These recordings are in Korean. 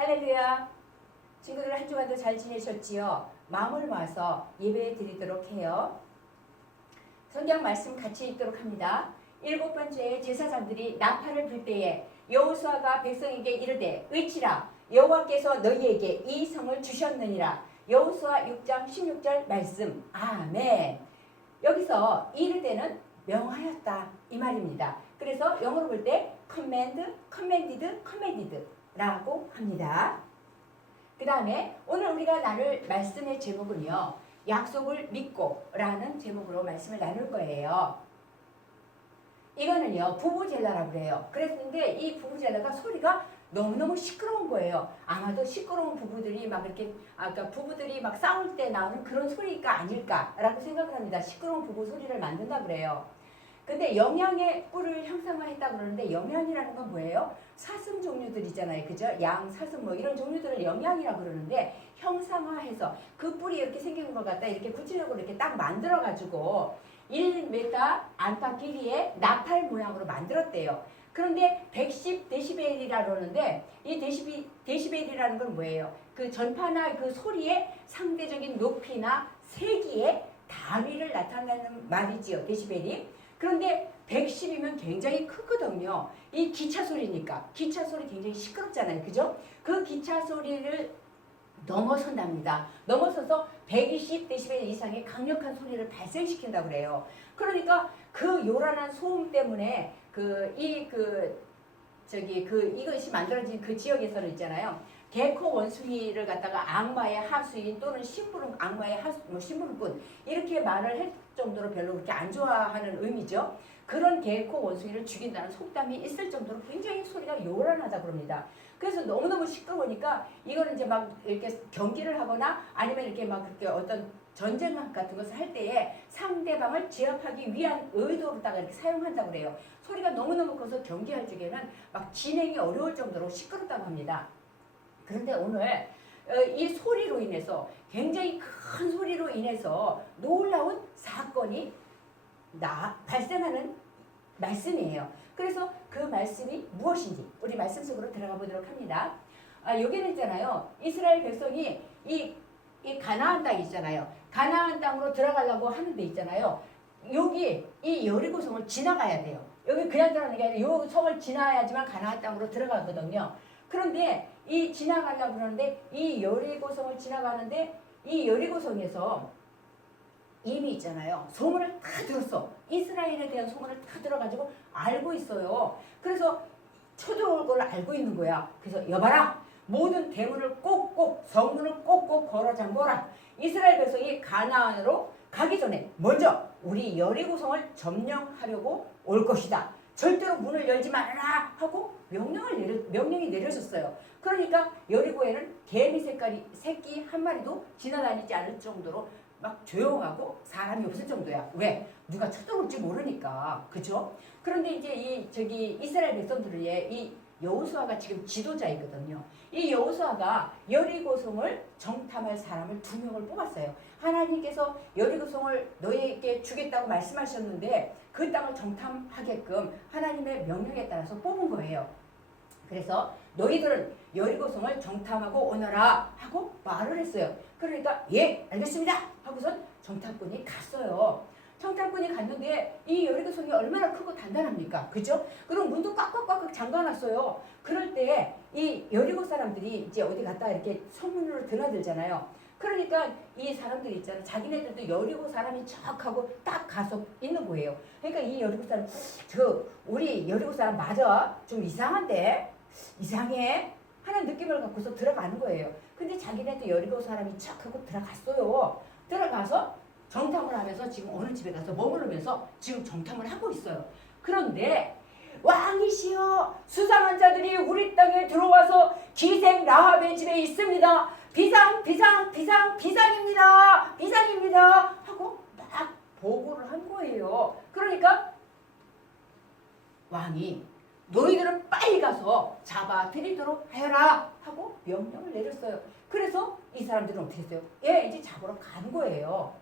할렐루야. 친구들 한 주간도 잘 지내셨지요? 마음을 모아서 예배 드리도록 해요. 성경 말씀 같이 읽도록 합니다. 7번째 제사장들이 나팔을 불 때에 여호수아가 백성에게 이르되 의치라 여호와께서 너희에게 이 성을 주셨느니라. 여호수아 6장 16절 말씀. 아멘. 여기서 이르되는 명하였다 이 말입니다. 그래서 영어로 볼 때 command, commanded, commanded 라고 합니다. 그 다음에 오늘 우리가 나눌 말씀의 제목은요, 약속을 믿고 라는 제목으로 말씀을 나눌 거예요. 이거는요 부부젤라라고 그래요. 그랬는데 이 부부젤라가 소리가 너무너무 시끄러운 거예요. 아마도 시끄러운 부부들이 막 이렇게 아까 부부들이 막 싸울 때 나오는 그런 소리가 아닐까라고 생각을 합니다. 시끄러운 부부 소리를 만든다 그래요. 근데 영양의 뿔을 형상화했다 그러는데 영양이라는 건 뭐예요? 사슴 종류들이잖아요. 그죠? 양, 사슴 뭐 이런 종류들을 영양이라고 그러는데 형상화해서 그 뿔이 이렇게 생긴 것 같다. 이렇게 구체적으로 이렇게 딱 만들어 가지고 1m 안팎 길이의 나팔 모양으로 만들었대요. 그런데 110데시벨이라 그러는데 이 데시벨이라는 건 뭐예요? 그 전파나 그 소리의 상대적인 높이나 세기의 단위를 나타내는 말이지요. 데시벨이. 그런데 110이면 굉장히 크거든요. 이 기차 소리니까. 기차 소리 굉장히 시끄럽잖아요. 그죠? 그 기차 소리를 넘어선답니다. 넘어서서 120데시벨 이상의 강력한 소리를 발생시킨다고 그래요. 그러니까 그 요란한 소음 때문에 이것이 만들어진 그 지역에서는 있잖아요. 개코 원숭이를 갖다가 악마의 하수인 또는 악마의 심부름꾼 이렇게 말을 할 정도로 별로 그렇게 안 좋아하는 의미죠. 그런 개코 원숭이를 죽인다는 속담이 있을 정도로 굉장히 소리가 요란하다 그럽니다. 그래서 너무너무 시끄러우니까 이거는 이제 막 이렇게 경기를 하거나 아니면 이렇게 막 그렇게 어떤 전쟁 같은 것을 할 때에 상대방을 제압하기 위한 의도로다가 이렇게 사용한다고 그래요. 소리가 너무너무 커서 경기할 적에는 막 진행이 어려울 정도로 시끄럽다고 합니다. 그런데 오늘 이 소리로 인해서 굉장히 큰 소리로 인해서 놀라운 사건이 발생하는 말씀이에요. 그래서 그 말씀이 무엇인지 우리 말씀 속으로 들어가 보도록 합니다. 여기는 있잖아요. 이스라엘 백성이 이 가나안 땅 있잖아요. 가나안 땅으로 들어가려고 하는 데 있잖아요. 여기 이 여리고성을 지나가야 돼요. 여기 그냥 들어가는 게 아니라 이 성을 지나야지만 가나안 땅으로 들어가거든요. 그런데 이 지나가려고 그러는데 이 여리고성을 지나가는데 이 여리고성에서 이미 있잖아요. 소문을 다 들었어. 이스라엘에 대한 소문을 다 들어가지고 알고 있어요. 그래서 쳐들어올 걸 알고 있는 거야. 그래서 여봐라. 모든 대문을 꼭꼭 성문을 꼭꼭 걸어 잠궈라. 이스라엘 백성이 가나안으로 가기 전에 먼저 우리 여리고성을 점령하려고 올 것이다. 절대로 문을 열지 말아라 하고 명령이 내려졌어요. 그러니까 여리고에는 개미 새끼 한 마리도 지나다니지 않을 정도로 막 조용하고 사람이 없을 정도야. 왜? 누가 쳐들어올지 모르니까. 그죠? 그런데 이제 이스라엘 백성들의 이 여호수아가 지금 지도자이거든요. 이 여호수아가 여리고성을 정탐할 사람을 2명을 뽑았어요. 하나님께서 여리고성을 너희에게 주겠다고 말씀하셨는데 그 땅을 정탐하게끔 하나님의 명령에 따라서 뽑은 거예요. 그래서 너희들은 여리고성을 정탐하고 오너라 하고 말을 했어요. 그러니까 예 알겠습니다 하고선 정탐꾼이 갔어요. 정탐꾼이 갔는데 이 여리고성이 얼마나 크고 단단합니까? 그죠? 그럼 문도 꽉꽉꽉 잠가놨어요. 그럴 때 이 여리고 사람들이 이제 어디 갔다 이렇게 성문으로 드나들잖아요. 그러니까 이 사람들이 있잖아요. 자기네들도 여리고 사람이 척하고 딱 가서 있는 거예요. 그러니까 이 여리고 사람 우리 여리고 사람 맞아? 좀 이상한데? 이상해? 하는 느낌을 갖고서 들어가는 거예요. 근데 자기네도 여리고 사람이 척하고 들어갔어요. 들어가서 정탐을 하면서 지금 어느 집에 가서 머무르면서 지금 정탐을 하고 있어요. 그런데 왕이시여 수상한 자들이 우리 땅에 들어와서 기생 라합의 집에 있습니다. 비상입니다 하고 막 보고를 한 거예요. 그러니까 왕이 너희들은 빨리 가서 잡아들이도록 해라 하고 명령을 내렸어요. 그래서 이 사람들은 어떻게 했어요? 예, 이제 잡으러 간 거예요.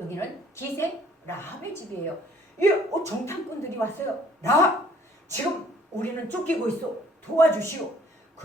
여기는 기생 라합의 집이에요. 예, 정탐꾼들이 왔어요. 라합, 지금 우리는 쫓기고 있어. 도와주시오.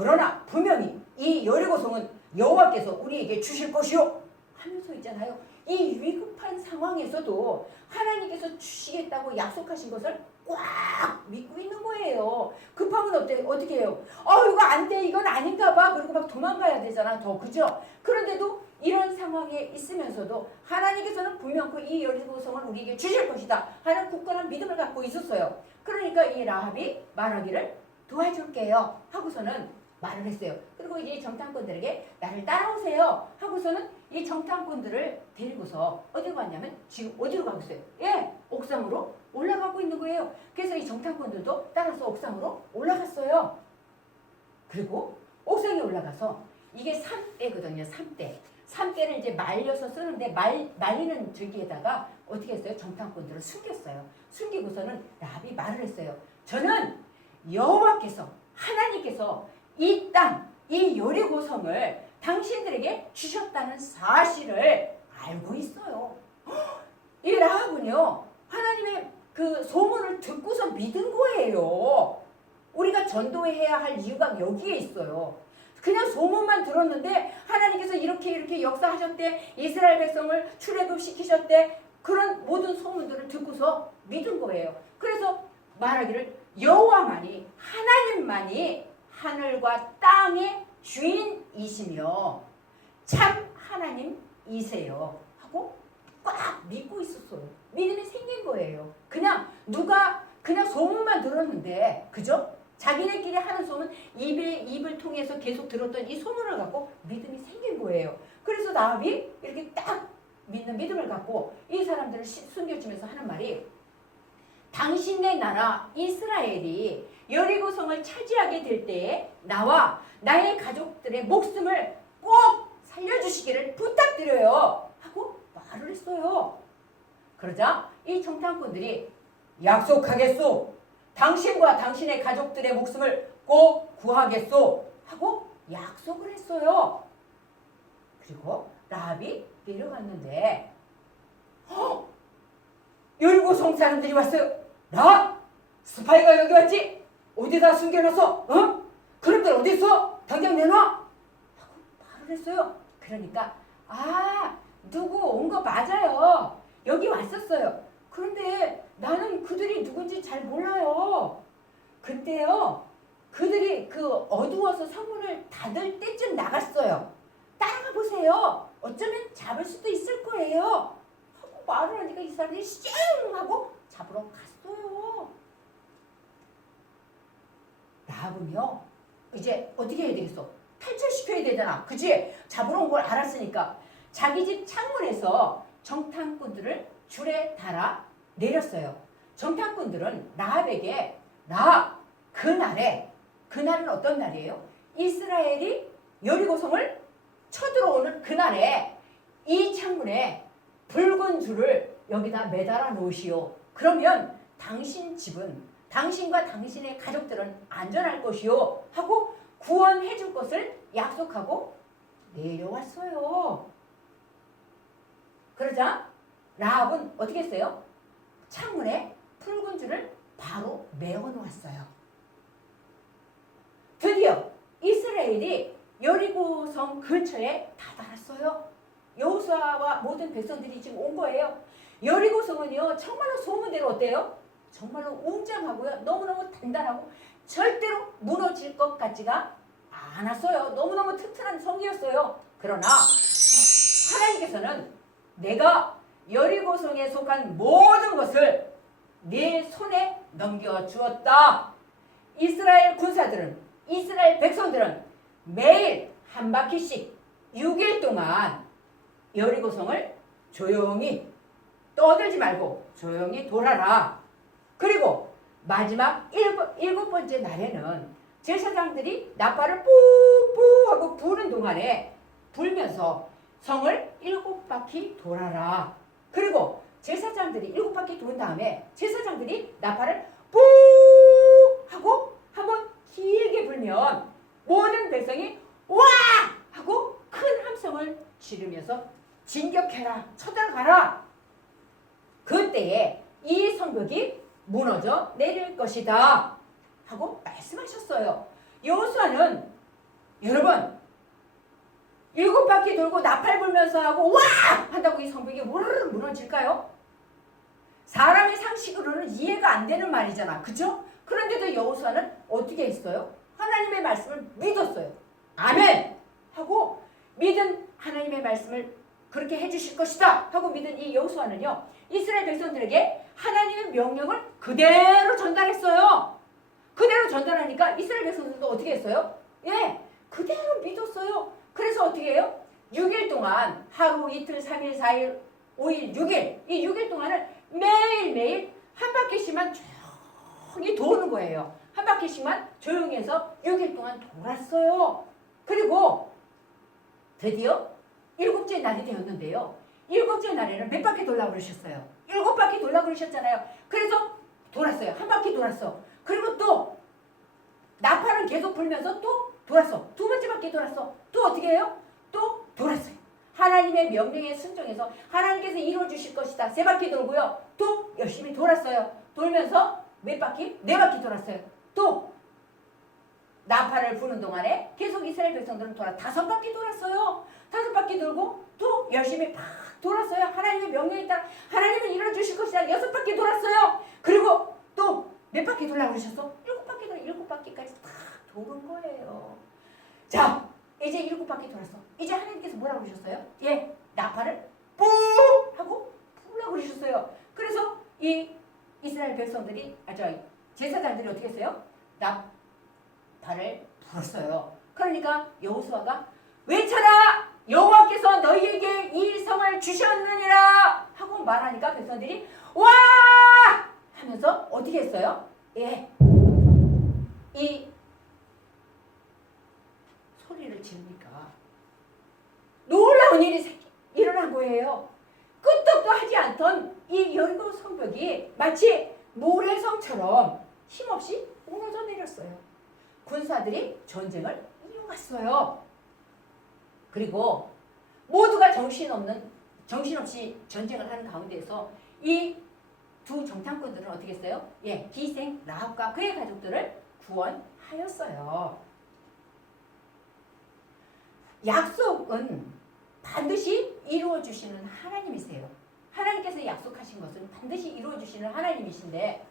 그러나 분명히 이 여리고성은 여호와께서 우리에게 주실 것이요 하면서 있잖아요. 이 위급한 상황에서도 하나님께서 주시겠다고 약속하신 것을 꽉 믿고 있는 거예요. 급하면 어떻게 해요? 이거 안 돼, 이건 아닌가 봐. 그리고 막 도망가야 되잖아, 더. 그죠? 그런데도 이런 상황에 있으면서도 하나님께서는 분명히 이 여리고성을 우리에게 주실 것이다 하는 굳건한 믿음을 갖고 있었어요. 그러니까 이 라합이 말하기를 도와줄게요 하고서는 말을 했어요. 그리고 이제 정탐꾼들에게 나를 따라오세요 하고서는 이 정탐꾼들을 데리고서 어디로 갔냐면 지금 어디로 가고 있어요? 예, 옥상으로 올라가고 있는 거예요. 그래서 이 정탐꾼들도 따라서 옥상으로 올라갔어요. 그리고 옥상에 올라가서 이게 3대거든요. 3대. 3대를 이제 말려서 쓰는데 말리는 저기에다가 어떻게 했어요? 정탐꾼들을 숨겼어요. 숨기고서는 라합이 말을 했어요. 저는 여호와께서 하나님께서 이 땅, 이 여리고성을 당신들에게 주셨다는 사실을 알고 있어요. 이 라합은요, 하나님의 그 소문을 듣고서 믿은 거예요. 우리가 전도해야 할 이유가 여기에 있어요. 그냥 소문만 들었는데 하나님께서 이렇게 역사하셨대, 이스라엘 백성을 출애굽시키셨대, 그런 모든 소문들을 듣고서 믿은 거예요. 그래서 말하기를 여호와만이, 하나님만이 하늘과 땅의 주인이시며 참 하나님이세요 하고 꽉 믿고 있었어요. 믿음이 생긴 거예요. 그냥 소문만 들었는데, 그죠? 자기네끼리 하는 소문, 입을 통해서 계속 들었던 이 소문을 갖고 믿음이 생긴 거예요. 그래서 라합이 이렇게 딱 믿는 믿음을 갖고 이 사람들을 숨겨주면서 하는 말이, 당신네 나라 이스라엘이 여리고성을 차지하게 될 때에 나와 나의 가족들의 목숨을 꼭 살려주시기를 부탁드려요 하고 말을 했어요. 그러자 이 정탐꾼들이 약속하겠소, 당신과 당신의 가족들의 목숨을 꼭 구하겠소 하고 약속을 했어요. 그리고 라합이 내려갔는데 여리고성 사람들이 왔어요. 나? 스파이가 여기 왔지? 어디다 숨겨놨어? 그놈들 어디 있어? 당장 내놔! 하고 말을 했어요. 그러니까 누구 온 거 맞아요. 여기 왔었어요. 그런데 나는 그들이 누군지 잘 몰라요. 그때요, 그들이 어두워서 성문을 닫을 때쯤 나갔어요. 따라가 보세요. 어쩌면 잡을 수도 있을 거예요. 하고 말을 하니까 이 사람들이 쌩 하고 잡으러 갔어요. 라합은요, 이제 어떻게 해야 되겠어? 탈출시켜야 되잖아. 그치? 잡으러 온 걸 알았으니까 자기 집 창문에서 정탐꾼들을 줄에 달아 내렸어요. 정탐꾼들은 라합에게 그날은 어떤 날이에요? 이스라엘이 여리고성을 쳐들어오는 그날에 이 창문에 붉은 줄을 여기다 매달아 놓으시오. 그러면 당신 집은, 당신과 당신의 가족들은 안전할 것이요 하고 구원해 줄 것을 약속하고 내려왔어요. 그러자 라합은 어떻게 했어요? 창문에 붉은 줄을 바로 메워 놓았어요. 드디어 이스라엘이 여리고성 근처에 다다랐어요. 여호수아와 모든 백성들이 지금 온 거예요. 여리고성은요, 정말로 소문대로 어때요? 정말로 웅장하고요, 너무너무 단단하고 절대로 무너질 것 같지가 않았어요. 너무너무 튼튼한 성이었어요. 그러나 하나님께서는 내가 여리고성에 속한 모든 것을 네 손에 넘겨주었다. 이스라엘 군사들은, 이스라엘 백성들은 매일 한 바퀴씩 6일 동안 여리고성을 조용히, 떠들지 말고 조용히 돌아라. 그리고 마지막 일곱 번째 날에는 제사장들이 나팔을 뿌뿌 하고 부는 동안에 불면서 성을 7바퀴 돌아라. 그리고 제사장들이 7바퀴 도는 다음에 제사장들이 나팔을 뿌 하고 한번 길게 불면 모든 백성이 와 하고 큰 함성을 지르면서 진격해라, 쳐들어가라. 그때에 이 성벽이 무너져 내릴 것이다 하고 말씀하셨어요. 여호수아는 여러분 7바퀴 돌고 나팔 불면서 하고 와! 한다고 이 성벽이 우르르 무너질까요? 사람의 상식으로는 이해가 안 되는 말이잖아. 그죠? 그런데도 여호수아는 어떻게 했어요? 하나님의 말씀을 믿었어요. 아멘! 하고 믿은 하나님의 말씀을 그렇게 해주실 것이다 하고 믿은 이 여호수아는요. 이스라엘 백성들에게 하나님의 명령을 그대로 전달했어요. 그대로 전달하니까 이스라엘 백성들도 어떻게 했어요? 예, 그대로 믿었어요. 그래서 어떻게 해요? 6일 동안 하루, 이틀, 3일, 4일, 5일, 6일 이 6일 동안을 매일매일 한 바퀴씩만 조용히 도는 거예요. 한 바퀴씩만 조용히 해서 6일 동안 돌았어요. 그리고 드디어 7째 날이 되었는데요. 7째 날에는 몇 바퀴 돌라고 그러셨어요? 7바퀴 돌라고 그러셨잖아요. 그래서 돌았어요. 한 바퀴 돌았어. 그리고 또 나팔은 계속 불면서 또 돌았어. 2번째 바퀴 돌았어. 또 어떻게 해요? 또 돌았어요. 하나님의 명령에 순종해서 하나님께서 이루어주실 것이다. 3바퀴 돌고요. 또 열심히 돌았어요. 돌면서 몇 바퀴? 4바퀴 돌았어요. 또 나팔을 부는 동안에 계속 이스라엘 백성들은 5바퀴 돌았어요. 5바퀴 돌고 또 열심히 팍 돌았어요. 하나님의 명령에 따라 하나님은 이루어주실 것이다. 6바퀴 돌았어요. 그리고 또 몇 바퀴 돌라고 그러셨어? 7바퀴 돌아. 7바퀴까지 다 도는 거예요. 자, 이제 7바퀴 돌았어. 이제 하나님께서 뭐라고 그러셨어요? 예, 나팔을 뿡 하고 불라고 그러셨어요. 그래서 이 이스라엘 백성들이 제사장들이 어떻게 했어요? 나팔을 불었어요. 그러니까 여호수아가 외쳐라! 여호와께서 너희에게 이 성을 주셨느니라 하고 말하니까 백성들이 와! 하면서 어떻게 했어요? 예, 이 소리를 지르니까 놀라운 일이 일어난 거예요. 끄떡도 하지 않던 이 여리고 성벽이 마치 모래성처럼 힘없이 무너져 내렸어요. 군사들이 전쟁을 이어갔어요. 그리고 모두가 정신없이 전쟁을 하는 가운데에서 이 두 정탐꾼들은 어떻게 했어요? 예, 기생 라합과 그의 가족들을 구원하였어요. 약속은 반드시 이루어주시는 하나님이세요. 하나님께서 약속하신 것은 반드시 이루어주시는 하나님이신데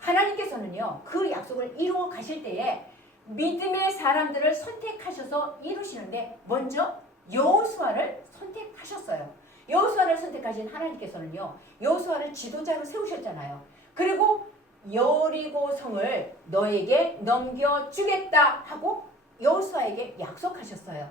하나님께서는요. 그 약속을 이루어 가실 때에 믿음의 사람들을 선택하셔서 이루시는데 먼저 여호수아를 선택하셨어요. 여호수아를 선택하신 하나님께서는요. 여호수아를 지도자로 세우셨잖아요. 그리고 여리고 성을 너에게 넘겨주겠다 하고 여호수아에게 약속하셨어요.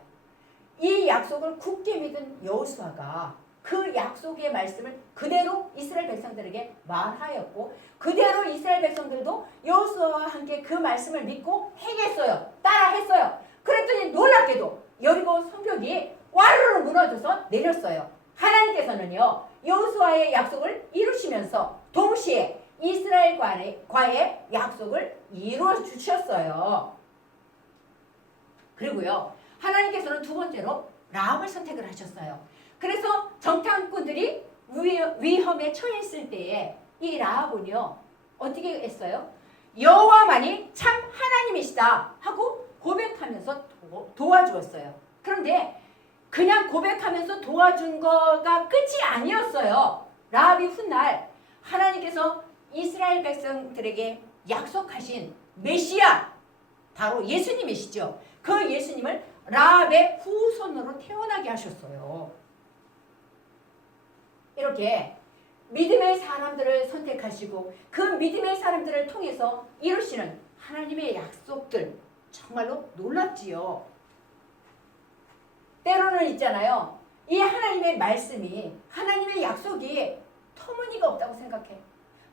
이 약속을 굳게 믿은 여호수아가 그 약속의 말씀을 그대로 이스라엘 백성들에게 말하였고 그대로 이스라엘 백성들도 여호수아와 함께 그 말씀을 믿고 행했어요. 따라했어요. 그랬더니 놀랍게도 여리고 성벽이 와르르 무너져서 내렸어요. 하나님께서는요. 여호수아의 약속을 이루시면서 동시에 이스라엘과의 약속을 이루어 주셨어요. 그리고요. 하나님께서는 두 번째로 라합을 선택을 하셨어요. 그래서 정탐꾼들이 위험에 처했을 때에 이 라합은요. 어떻게 했어요? 여호와만이 참 하나님이시다 하고 고백하면서 도와주었어요. 그런데 그냥 고백하면서 도와준 거가 끝이 아니었어요. 라합이 훗날 하나님께서 이스라엘 백성들에게 약속하신 메시아 바로 예수님이시죠. 그 예수님을 라합의 후손으로 태어나게 하셨어요. 이렇게 믿음의 사람들을 선택하시고 그 믿음의 사람들을 통해서 이루시는 하나님의 약속들 정말로 놀랍지요. 때로는 있잖아요. 이 하나님의 말씀이 하나님의 약속이 터무니가 없다고 생각해.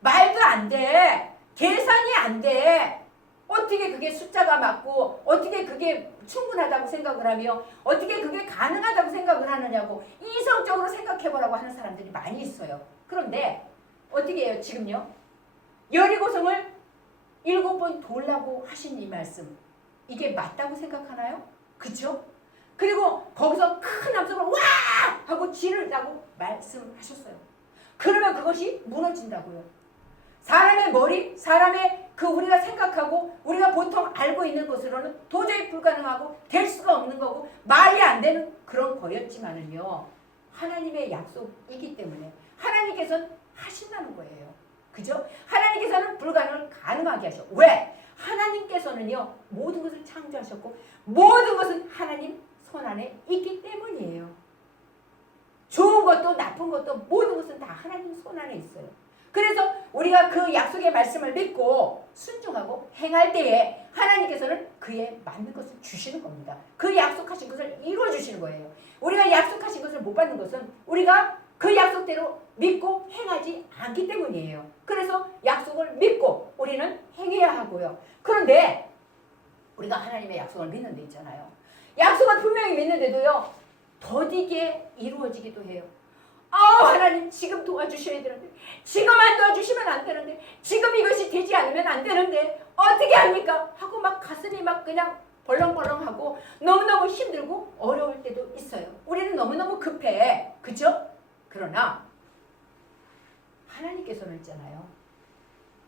말도 안 돼. 계산이 안 돼. 어떻게 그게 숫자가 맞고 어떻게 그게 충분하다고 생각을 하며 어떻게 그게 가능하다고 생각을 하느냐고 이성적으로 생각해보라고 하는 사람들이 많이 있어요. 그런데 어떻게 해요 지금요? 여리고성을 7번 돌라고 하신 이 말씀 이게 맞다고 생각하나요? 그쵸? 그리고 거기서 큰 함성을 와! 하고 지르라고 말씀하셨어요. 그러면 그것이 무너진다고요. 사람의 머리, 사람의 그 우리가 생각하고 우리가 보통 알고 있는 것으로는 도저히 불가능하고 될 수가 없는 거고 말이 안 되는 그런 거였지만은요. 하나님의 약속이기 때문에 하나님께서는 하신다는 거예요. 그죠? 하나님께서는 불가능을 가능하게 하셔. 왜? 하나님께서는요. 모든 것을 창조하셨고 모든 것은 하나님 손 안에 있기 때문이에요. 좋은 것도 나쁜 것도 모든 것은 다 하나님 손 안에 있어요. 그래서 우리가 그 약속의 말씀을 믿고 순종하고 행할 때에 하나님께서는 그에 맞는 것을 주시는 겁니다. 그 약속하신 것을 이루어 주시는 거예요. 우리가 약속하신 것을 못 받는 것은 우리가 그 약속대로 믿고 행하지 않기 때문이에요. 그래서 약속을 믿고 우리는 행해야 하고요. 그런데 우리가 하나님의 약속을 믿는 데 있잖아요. 약속은 분명히 믿는데도요. 더디게 이루어지기도 해요. 하나님 지금 도와주셔야 되는데 지금 안 도와주시면 안 되는데 지금 이것이 되지 않으면 안 되는데 어떻게 합니까? 하고 막 가슴이 막 그냥 벌렁벌렁하고 너무너무 힘들고 어려울 때도 있어요. 우리는 너무너무 급해. 그죠? 그러나 하나님께서는 있잖아요.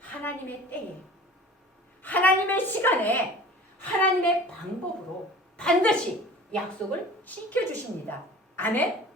하나님의 때에 하나님의 시간에 하나님의 방법으로 반드시 약속을 지켜주십니다. 아멘?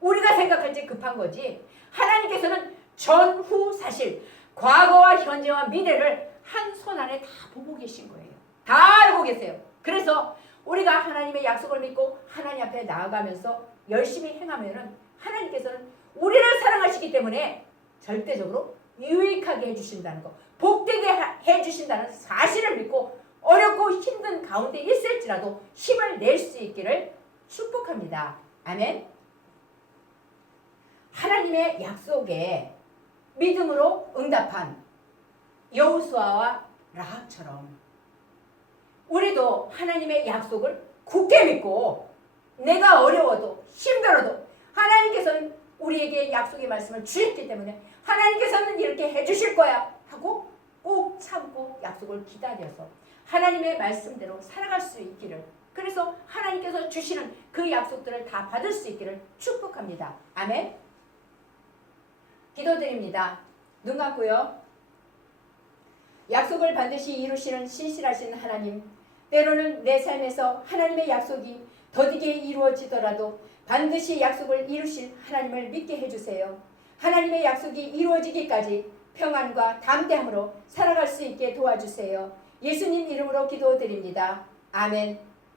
우리가 생각할 때 급한 거지 하나님께서는 전후 사실 과거와 현재와 미래를 한 손 안에 다 보고 계신 거예요. 다 알고 계세요. 그래서 우리가 하나님의 약속을 믿고 하나님 앞에 나아가면서 열심히 행하면은 하나님께서는 우리를 사랑하시기 때문에 절대적으로 유익하게 해주신다는 거, 복되게 해주신다는 사실을 믿고 어렵고 힘든 가운데 있을지라도 힘을 낼 수 있기를 축복합니다. 아멘. 하나님의 약속에 믿음으로 응답한 여호수아와 라합처럼 우리도 하나님의 약속을 굳게 믿고 내가 어려워도 힘들어도 하나님께서는 우리에게 약속의 말씀을 주셨기 때문에 하나님께서는 이렇게 해주실 거야 하고 꼭 참고 약속을 기다려서 하나님의 말씀대로 살아갈 수 있기를, 그래서 하나님께서 주시는 그 약속들을 다 받을 수 있기를 축복합니다. 아멘. 기도드립니다. 눈 감고요. 약속을 반드시 이루시는 신실하신 하나님, 때로는 내 삶에서 하나님의 약속이 더디게 이루어지더라도 반드시 약속을 이루실 하나님을 믿게 해주세요. 하나님의 약속이 이루어지기까지 평안과 담대함으로 살아갈 수 있게 도와주세요. 예수님 이름으로 기도드립니다. 아멘.